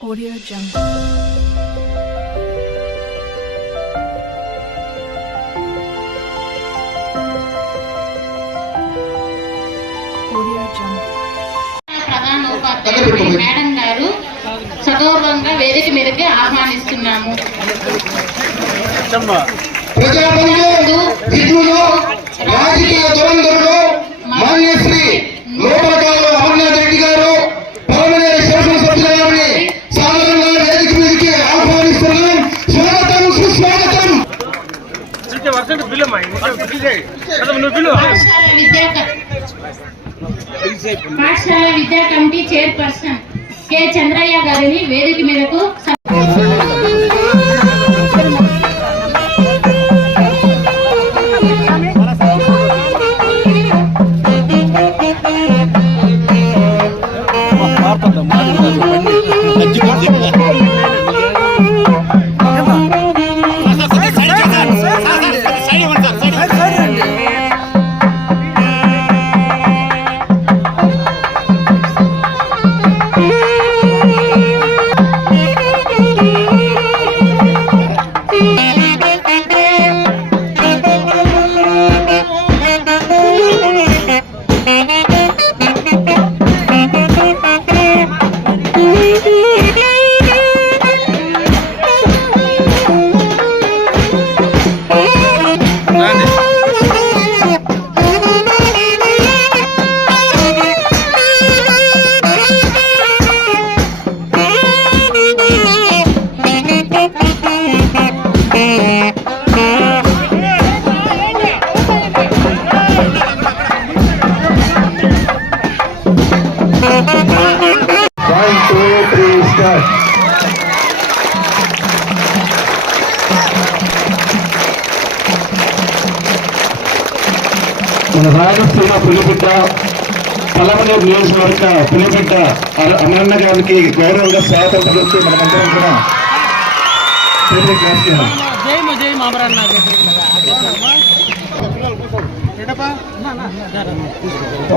Audio Jungle. Audio Jungle. ప్రధాన ఉపాధ్యాయుడు madam గారు సగౌరవంగా వేదిక మీదకి ఆహ్వానిస్తున్నాము ప్రజాపతిలో రాజకీయ మాన్యశ్రీ పాఠశాల విద్యా క- పాఠశాల విద్యా కమిటీ చైర్పర్సన్ కె. చంద్రయ్య గారిని వేదిక వన్ రాజస్థాన పులిబిడ్డ పలమనేరు నియోజకవర్గ పులిబిడ్డ అర- అమరన్న గారికి గౌరవంగా స్వాగతం పలుకుతూ మనమందరం కూడా చేతులు క్లాస్ చేయాలి.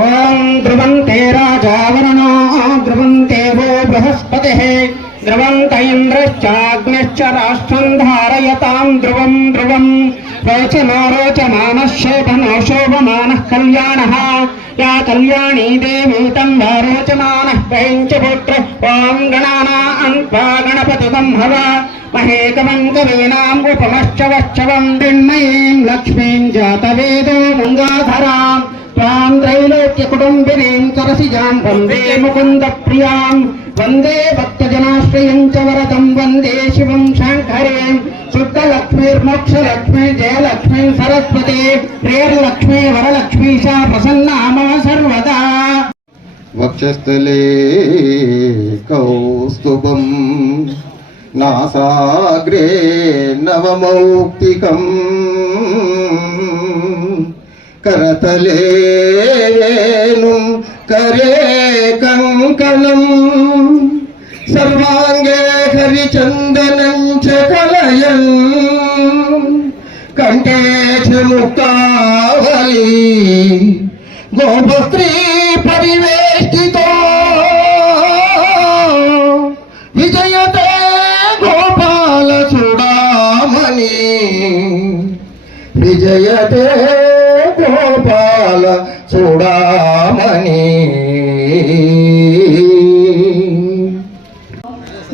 ఓం ధ్రువంతే రాజావరణో ధ్రువంతే వో బృహస్పతి ధ్రువంత ఇంద్రశ్చాగ్నిశ్చ రాష్ట్రం ధారయతాం ధ్రువం ధ్రువం రోచనో రోచమాన శోభనో కళ్యాణ యా కళ్యాణీ దేవీ తం వా రోచమాన పంచపుత్ర ఓం గణానా అన్పా గణపతి హవ మహేకమం కవీనాం ఉపమశ్చ వశ్చవం దిన్నయీం లక్ష్మీం జాతవేదో గంగాధరాం త్వాం త్రైలోక్య కుటుంబినీం సరసిజాం వందే ముకుంద ప్రియాం వందే భక్తజనాశ్రయం చ వరదం. వందే శివం శాంకరీం. శుద్ధ లక్ష్మీర్మోక్ష లక్ష్మీ జయలక్ష్మీ సరస్వతి. ప్రియర్లక్ష్మీ వరలక్ష్మీ చ ప్రసన్నా మమ సర్వదా వక్షస్థలే కౌస్తుభం నాసాగ్రే నవమౌక్తికం కరతలే వేణుం కరే కంకణం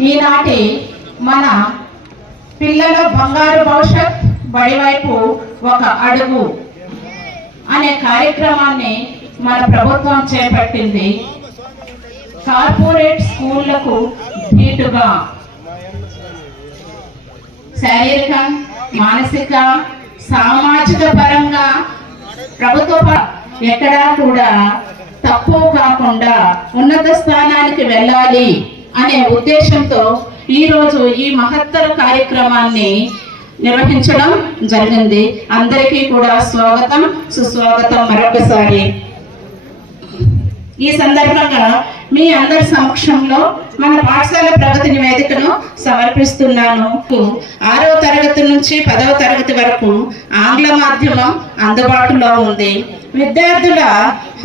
ఈనాటి మన పిల్లల బంగారు భవిష్యత్ బడివైపు ఒక అడుగు అనే కార్యక్రమాన్ని మన ప్రభుత్వం చేపట్టింది. కార్పొరేట్ స్కూళ్ళకు ధీటుగా శారీరక మానసిక సామాజిక పరంగా ప్రభుత్వ ఎక్కడా కూడా తక్కువ కాకుండా ఉన్నత స్థానానికి వెళ్ళాలి అనే ఉద్దేశంతో ఈరోజు ఈ మహత్తర కార్యక్రమాన్ని నిర్వహించడం జరిగింది. అందరికీ కూడా స్వాగతం సుస్వాగతం మరొకసారి. ఈ సందర్భంగా మీ అందరి సమక్షంలో మన పాఠశాల ప్రగతి నివేదికను సమర్పిస్తున్నాను. ఆరవ తరగతి నుంచి పదవ తరగతి వరకు ఆంగ్ల మాధ్యమం అందుబాటులో ఉంది. విద్యార్థుల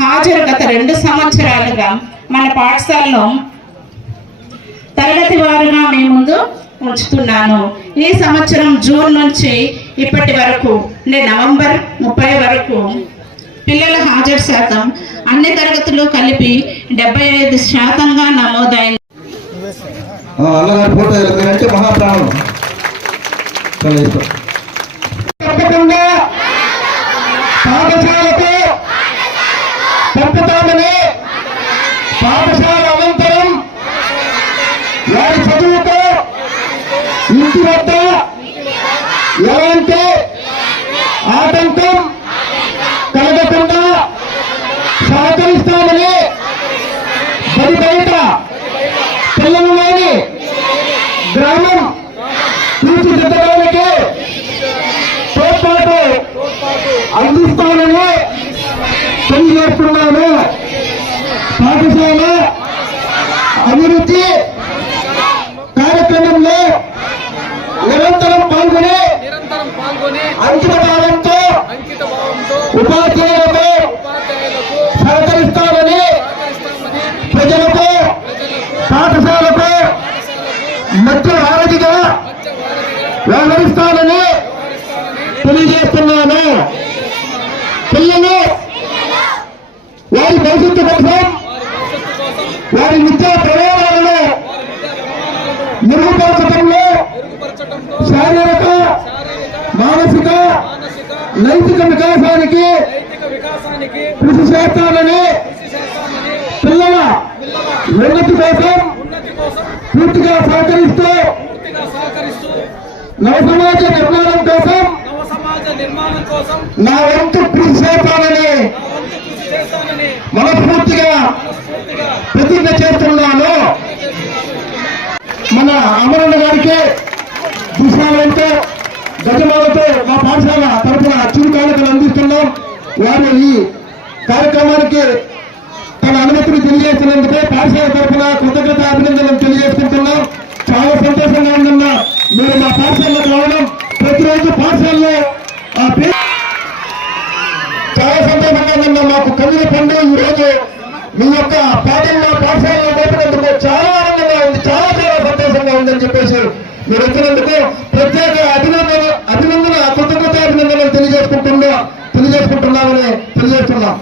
హాజరు గత రెండు సంవత్సరాలుగా మన పాఠశాలలో తరగతి వారు ముందు ఉంచుతున్నాను. ఈ సంవత్సరం జూన్ నుంచి ఇప్పటి వరకు అంటే నవంబర్ ముప్పై వరకు పిల్లల హాజరు శాతం అన్ని తరగతులు కలిపి డెబ్బై ఐదు శాతంగా నమోదైంది. పాఠశాల అనంతరం వారి చదువుతో ఇంటి వద్ద తెలియజేస్తున్నాను పాఠశాల అభివృద్ధి కార్యక్రమంలో నిరంతరం పాల్గొని అంకిత భావంతో ఉపాధ్యాయులకు సహకరిస్తామని ప్రజలకు పాఠశాలకు మధ్య వారధిగా వ్యవహరిస్తానని తెలియజేస్తున్నాను. పిల్లలు భవిష్యత్తు కోసం వారి విద్యా ప్రయోగాలను మెరుగుపరచడంలో శారీరక మానసిక నైతిక వికాసానికి కృషి చేస్తానని పిల్లల ఉన్నతి కోసం పూర్తిగా సహకరిస్తూ నవ సమాజ నిర్మాణం కోసం నా వంతు కృషి చేస్తానని మనస్ఫూర్తిగా ప్రతిజ్ఞ చేస్తున్నాను. మన అమరణ గారికి దుశాలంతో గజమాలతో మా పాఠశాల తరఫున చిరు కానుకలు అందిస్తున్నాం. వారు ఈ కార్యక్రమానికి తన అనుమతిని తెలియజేసినందుకు పాఠశాల తరఫున కృతజ్ఞత అభినందనలు తెలియజేసుకుంటున్నాం. చాలా సంతోషంగా ఉందన్న మీరు మా పాఠశాలకు రావడం ప్రతిరోజు పాఠశాలలో ఆ పేరు చాలా సంతోషంగా ఉందన్న మాకు కన్నుల పండుగ ఈ రోజు మీ యొక్క పాఠం పాఠశాలలో నేర్పినందుకు చాలా ఆనందంగా ఉంది చాలా చాలా సంతోషంగా ఉందని చెప్పేసి మీరు వచ్చినందుకు ప్రత్యేక అభినందన అభినందన కృతజ్ఞత అభినందనలు తెలియజేసుకుంటున్నా తెలియజేసుకుంటున్నామని తెలియజేస్తున్నాం.